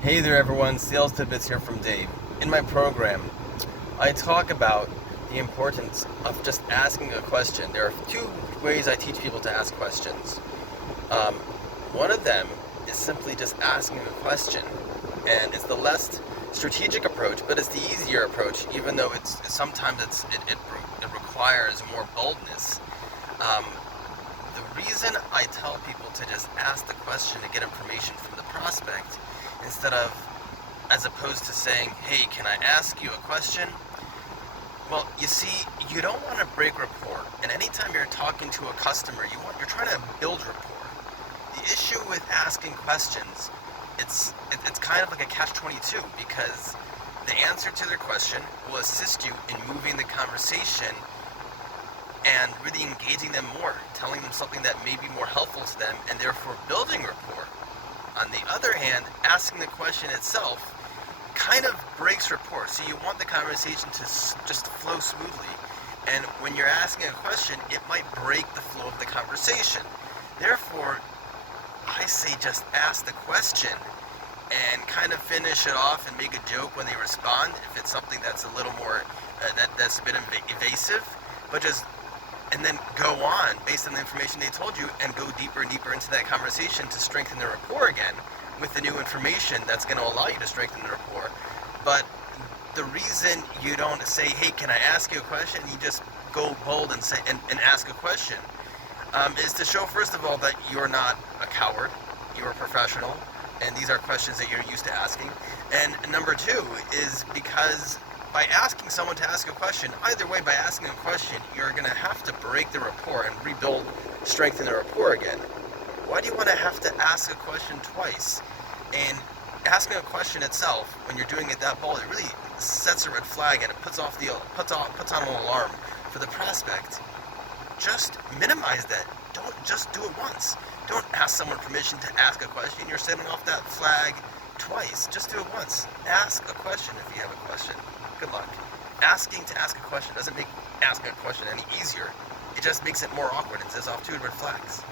Hey there everyone, Sales Tidbits here from Dave. In my program, I talk about the importance of just asking a question. There are two ways I teach people to ask questions. One of them is simply just asking a question, and it's the less strategic approach, but it's the easier approach, even though it requires more boldness. Um, the reason I tell people to just ask the question to get information from the prospect instead of as opposed to saying, hey, can I ask you a question? Well, you see, you don't want to break rapport. And anytime you're talking to a customer, you're trying to build rapport. The issue with asking questions, it's kind of like a catch-22 because the answer to their question will assist you in moving the conversation and really engaging them more, telling them something that may be more helpful to them and therefore building rapport. On the other hand, asking the question itself kind of breaks rapport. So you want the conversation to just flow smoothly. And when you're asking a question, it might break the flow of the conversation. Therefore, I say just ask the question and kind of finish it off and make a joke when they respond if it's something that's a little more, that's a bit evasive. But just and then go on based on the information they told you and go deeper and deeper into that conversation to strengthen the rapport again with the new information that's going to allow you to strengthen the rapport. But the reason you don't say, hey, can I ask you a question? You just go bold and say and ask a question is to show, first of all, that you're not a coward, you're a professional, and these are questions that you're used to asking. And number two is because by asking someone to ask a question, either way, by asking a question, you're going to have to break the rapport and rebuild, strengthen the rapport again. Why do you want to have to ask a question twice? And asking a question itself, when you're doing it that bold, it really sets a red flag and it puts on an alarm for the prospect. Just minimize that. Don't just do it once. Don't ask someone permission to ask a question. You're setting off that flag twice. Just do it once. Ask a question if you have a question. Good luck. Asking to ask a question doesn't make asking a question any easier. It just makes it more awkward and sets off two red flags.